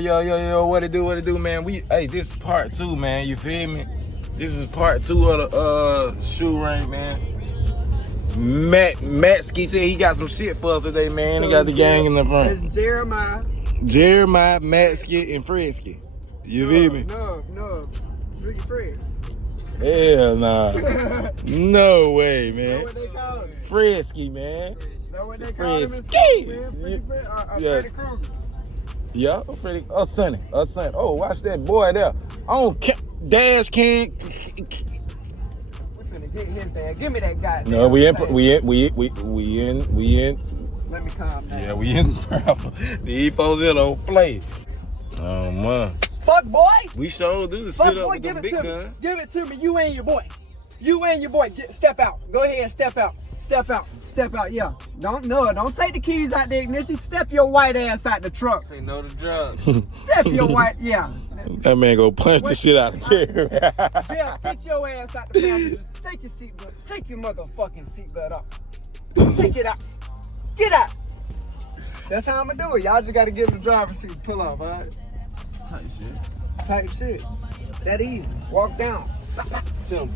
Yo, what it do, man? Hey, this is part 2, man. You feel me? This is part 2 of the shoe rank, man. Matsky said he got some shit for us today, man. He got the gang in the front. It's Jeremiah, Matsky, and Fresky. You feel me? No. Ricky Fred. Hell nah. No way, man. That's what they call it. Fresky, man. That's what they call him in Fresky. school, man. Yeah. Freddy Krueger. Yeah, Freddy. Sonny. Oh, watch that boy there. Dash can. We finna get his ass. Give me that guy. No, we in. Let me calm down. Yeah, we in. The E4 don't play. Oh man. Fuck boy. We sure do the Fuck sit up boy, with the big guns. Give it to me. You and your boy. Step out. Go ahead and step out. Yeah. Don't take the keys out the ignition. Step your white ass out the truck. Say no to drugs. Step your white, yeah. That man go punch the shit out of the chair. Yeah, get your ass out the passenger. Take your seatbelt. Take your motherfucking seatbelt off. Take it out. Get out. That's how I'm gonna do it. Y'all just gotta get in the driver's seat and pull off, alright? Type shit. That easy. Walk down. Simple.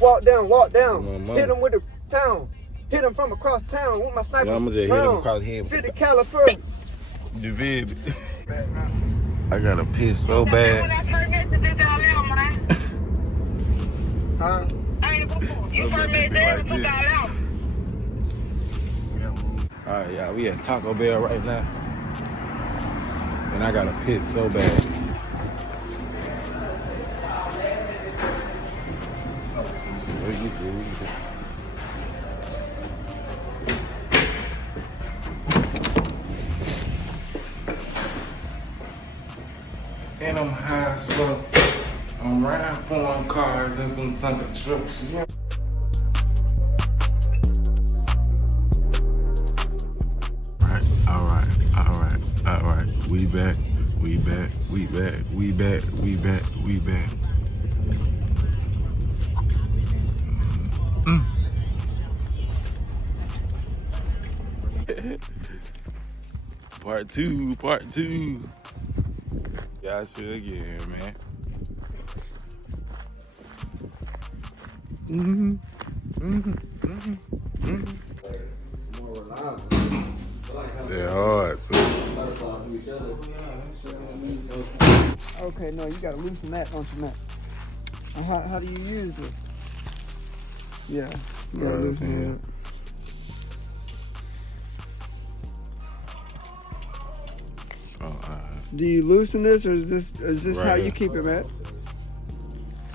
Walk down. Mama. Hit him with the town. Hit him from across town with my sniper. Yeah, I'ma just hit him across the head. 50 caliber. You feel me? I gotta piss so bad. Huh? Alright, y'all, we at Taco Bell right now. And I gotta piss so bad. And I'm high as fuck. I'm riding foreign cars and some tanker trucks. Yeah. All right. We back. Part two. Y'all should again, man. They're hard, so. Okay, no, you gotta loosen that, don't you, Matt? How do you use this? Yeah, you gotta loosen it. Do you loosen this, or is this right how you keep it, Matt?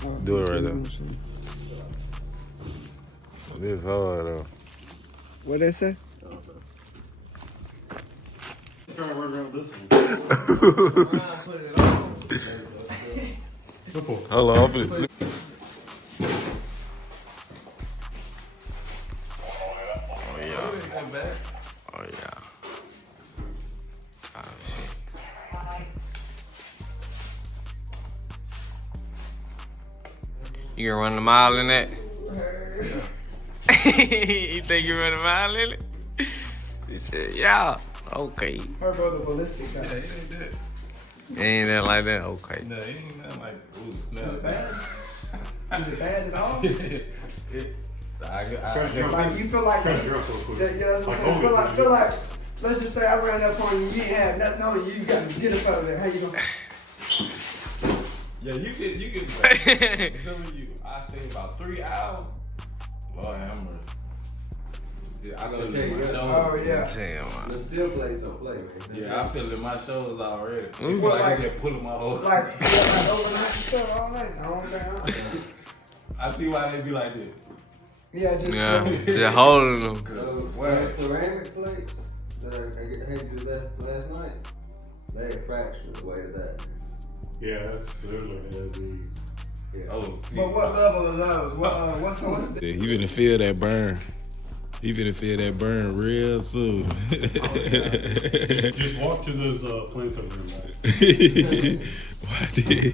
Oh, do it right there. This hard though. What they say? Hold on, flip. Oh yeah. Oh shit. You gonna run the mile in that? You think you run a mile in it? He said, yeah. Okay. Herbo the ballistic guy. Yeah, it ain't that. It ain't that like that? Okay. No, it ain't nothing like, ooh, snap. Is it bad at all? Like you feel like, that's what I'm saying. Feel like, let's just say I ran up on you, you ain't had nothing on you, you got to get up out of there. How you gonna? Yeah, you can. I'm telling you, I say about 3 hours. Lord have mercy. Yeah, I feel it in my shoulders. Oh yeah. Damn, man. The steel plays don't play, man. Yeah, I feel it in my shoulders already. It feel Like like just pulling my whole. Like overnight and stuff all night. I don't think I see why they be like this. Yeah, Just holding them. The ceramic plates that I had you last night, they fractured the way to that. Yeah, that's literally heavy. Yeah. Oh, see. But what level are those? What's Yeah, you finna feel that burn. You finna feel that burn real soon. Just walk to those plants over there, Mike. Why did?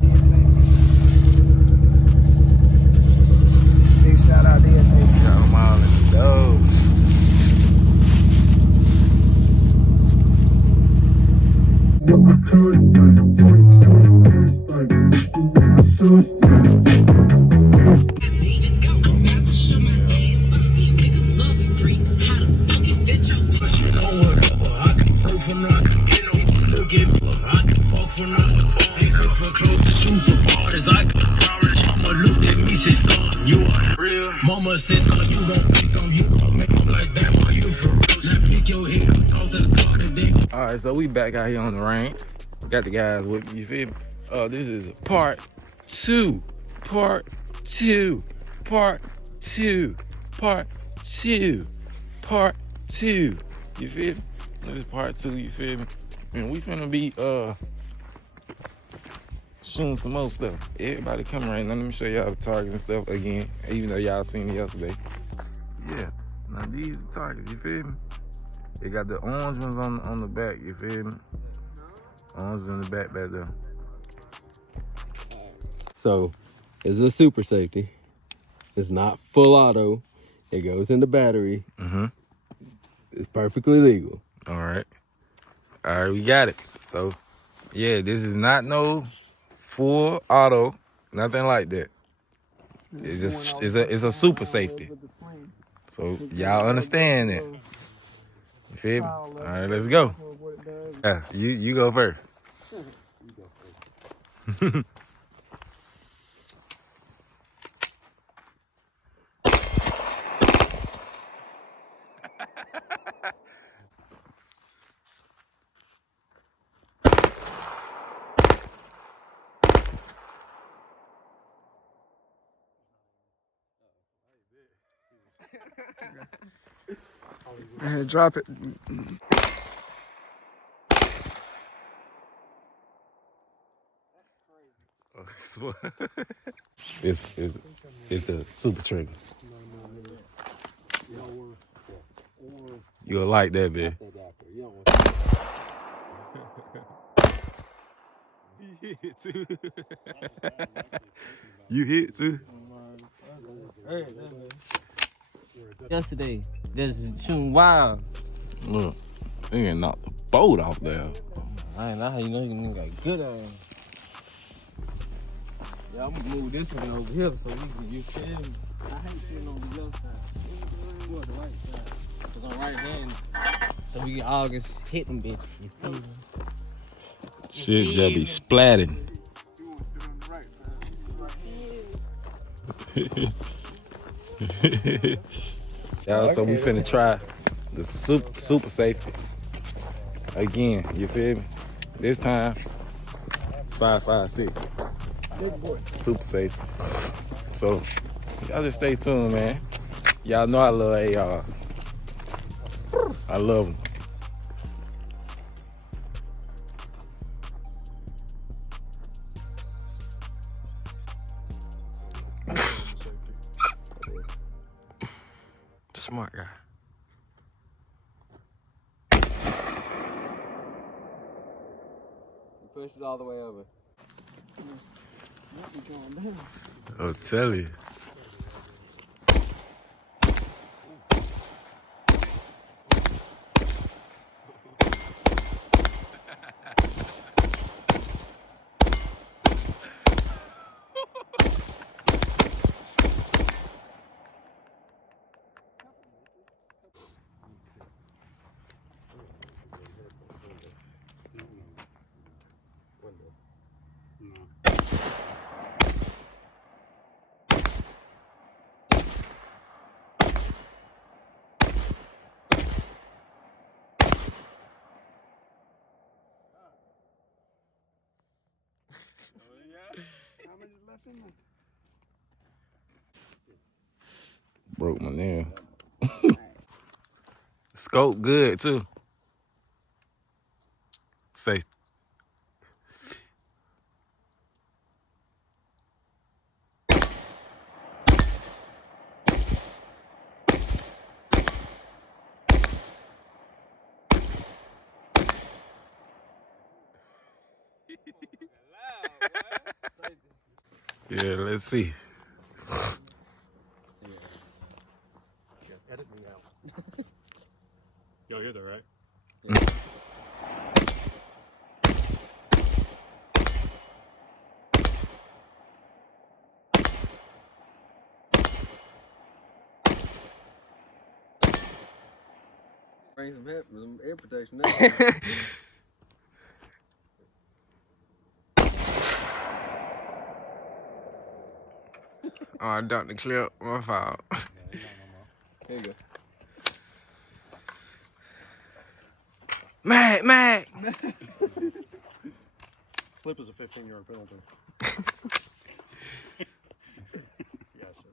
Big shout out to DSA. Come on, let's go. Mama said, so you gon' be some, you gon' make them like that, are you for real? Now pick your head up, talk to God and then. All right, so we back out here on the range. Got the guys with me, you feel me? This is part two. Part two. Part two. Part two. Part two. You feel me? This is part two, you feel me? And we finna be shooting some more stuff. Everybody come right now. Let me show y'all the targets and stuff again, even though y'all seen it yesterday. Yeah, now these are targets, you feel me? They got the orange ones on the back, you feel me? Orange in the back there. So, it's a super safety. It's not full auto. It goes in the battery. Mm-hmm. It's perfectly legal. All right, we got it. So, yeah, this is not no full auto, nothing like that. It's just it's a super safety. So y'all understand that. You feel me? All right, let's go. Yeah, you go first. Drop it. It's the super trigger. You'll like that, man. You hit too. You hit too. Yesterday, just shooting wild. Look, they can knock the boat off there. I ain't know how you know you got good ass. Yeah, I'm gonna move this one over here so we can, you feel me? I hate sitting on the left side. You on the right side. Cause I'm right handed. So we can all just hit them bitch. You feel me? Shit just be splatting. Y'all, so we finna try the super safety again. You feel me? This time 5.56 super safety. So y'all just stay tuned, man. Y'all know I love ARs. I love them. Smart guy. Push it all the way over. I'll tell you. Broke my nail. Scope good too. Safe. Yeah, let's see. Y'all hear that, right? Bring some air protection now. Oh, I dumped the clip. My fault. There you go. Mac. Flip is a 15-yard penalty. Yes, sir.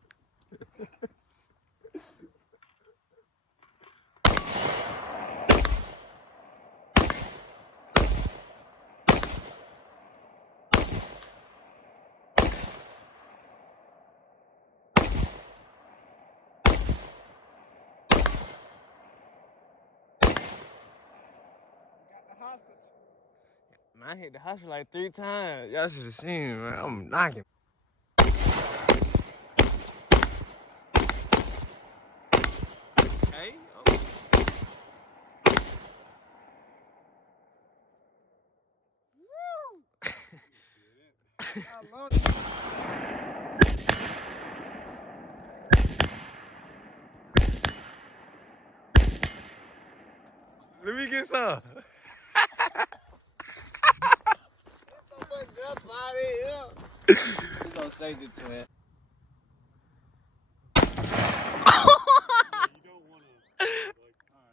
Man, I hit the hustle like 3 times. Y'all should have seen me, man. I'm knocking. Hey, oh. Let me get some.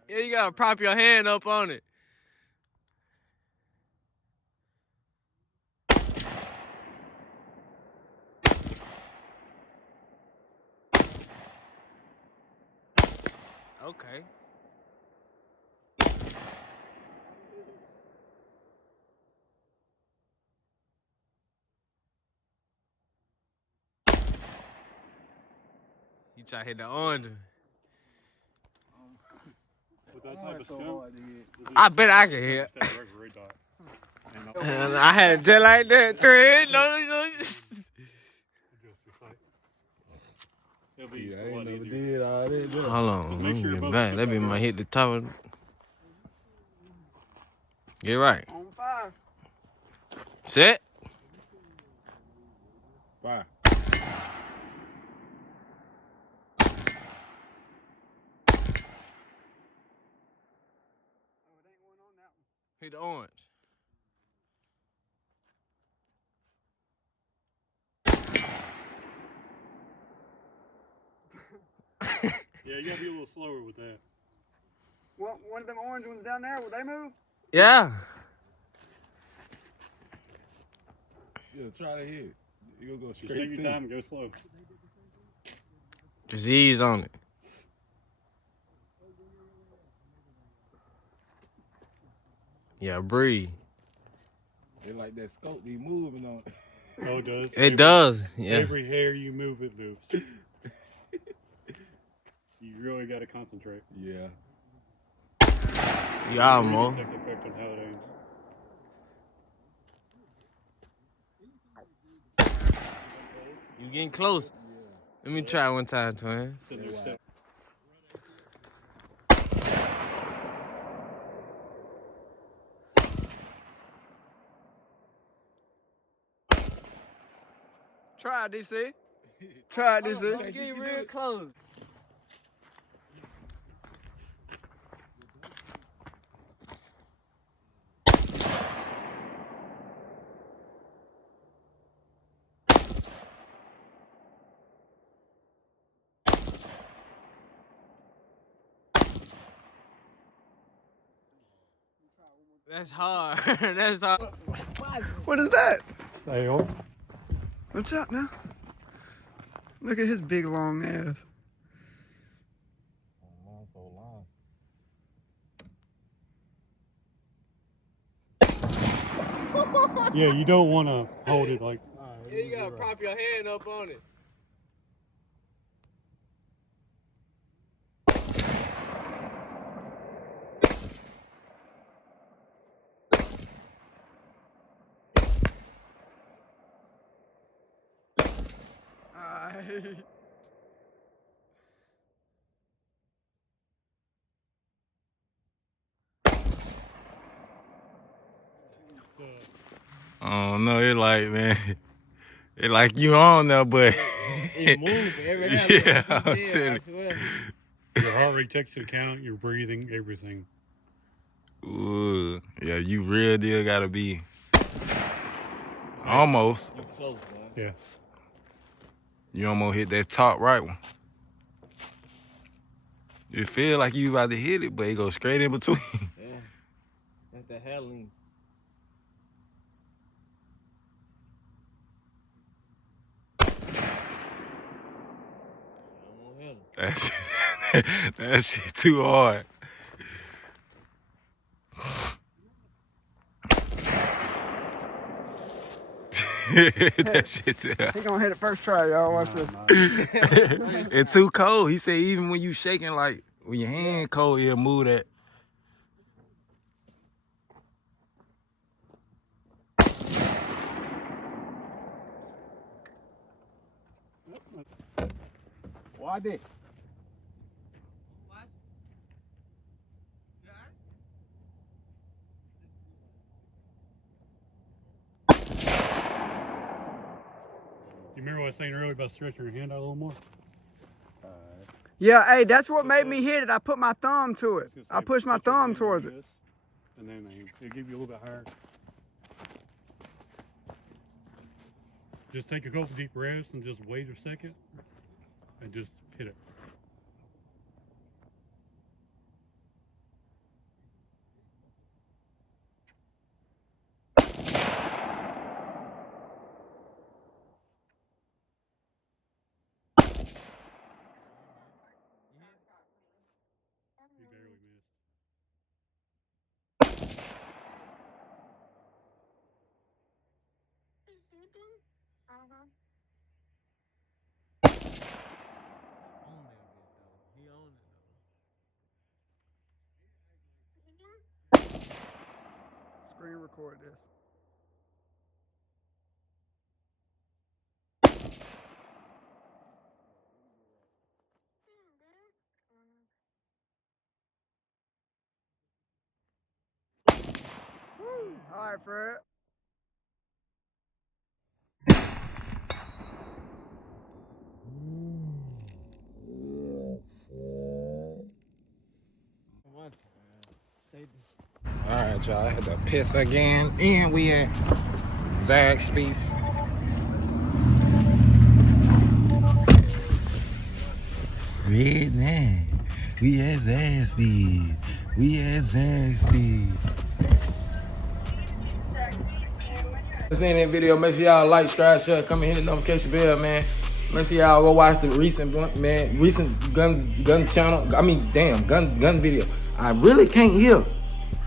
Yeah, you gotta prop your hand up on it. Okay. You try to hit the orange. With that type of scope, I bet I can hit. And I had it just like that. 3 no. it'll be I a ain't lot never easier. did all that. Hold on, let Make me sure you're get both back. put That be back my in. hit the top of. Get right. On fire. Set. Fire. Hit the orange. Yeah, you gotta be a little slower with that. One of them orange ones down there, will they move? Yeah. Yeah, try to hit. You gonna go Just straight take your through. time and go slow. Just ease on it. Yeah, breathe. They like that scope be moving on. Oh, it does? It does. Yeah. Every hair you move, it moves. You really gotta concentrate. Yeah. You almost. Breathing takes effect on how it aims. You getting close. Let me try one time, twin. Sitting there set. Try it, DC. Try it, DC. Don't get real close. That's hard. That's hard. What is that? Stay on. What's up now? Look at his big long ass. Mine's so long. Yeah, you don't want to hold it like. Yeah, you gotta prop your hand up on it. Alright. Oh no, it like, man, it like you on there, but It moves every now and yeah, then. I'm Yeah, telling I you. swear. Your heart rate takes into account, your breathing, everything. Ooh, yeah, you real deal gotta be almost. You close, man. Yeah. You almost hit that top right one. You feel like you about to hit it, but it goes straight in between. Yeah. That's the hell lean. That shit too hard. That shit too hard. He gonna hit it first try, y'all. Watch this. It's too cold. He said even when you shaking, like when your hand cold, you'll move that. Why did? You remember what I was saying earlier about stretching your hand out a little more? Yeah, hey, that's what made me hit it. I put my thumb to it. I pushed my thumb towards it. And then it'll give you a little bit higher. Just take a couple deep breaths and just wait a second and just hit it. You barely missed. Screen record this. Woo. All right, Fred. All right, y'all. I had to piss again, and we at Zaxby's. Red man, we at Zaxby's. We at Zaxby's. In that video, make sure y'all like, subscribe, share, come and hit the notification bell, man. Make sure y'all go watch the recent gun channel. I mean, damn, gun video. I really can't hear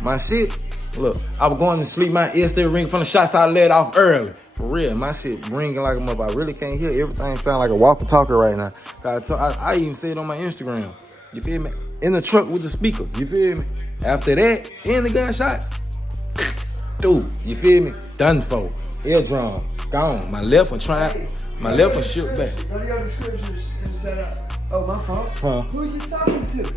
my shit. Look, I was going to sleep, my ears still ringing from the shots I let off early. For real, my shit ringing like a mother. I really can't hear. Everything sound like a walkie-talkie right now. I even say it on my Instagram. You feel me? In the truck with the speakers. You feel me? After that, in the gunshots. Dude, you feel me? Done for. Eardrum, gone. My left one trying. My left one shook back. Go to your descriptions and set up. Oh, my phone? Huh? Who are you talking to?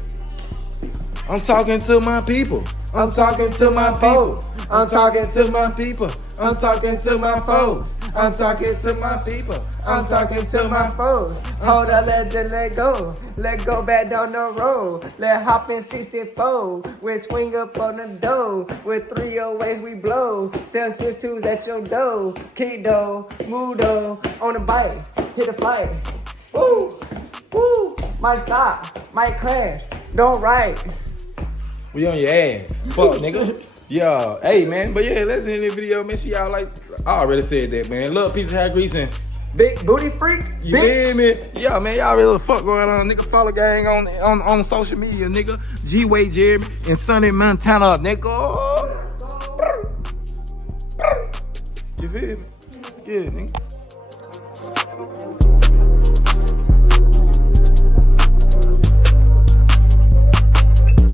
I'm talking to my people. I'm talking to my folks. I'm talking to my people. I'm talking to my folks. I'm talking to my people. I'm talking to my folks. Hold up, let go. Let go back down the road. Let hop in 64. We swing up on the dough. With 308s we blow. Sell 6-2s at your dough. Keto, Mudo, on the bike. Hit a flight. Woo, woo. Might stop, might crash. Don't write. We on your ass. Fuck, nigga. Yeah. Hey, man. But yeah, let's end this video. Make sure y'all like. I already said that, man. Love, piece of hair grease, and Big booty freaks. you feel me? Yeah, man. Y'all really fuck going on. Nigga, follow gang on social media, nigga. G-Way Jeremy and Sunny Montana, nigga. You feel me? Let's get it, nigga.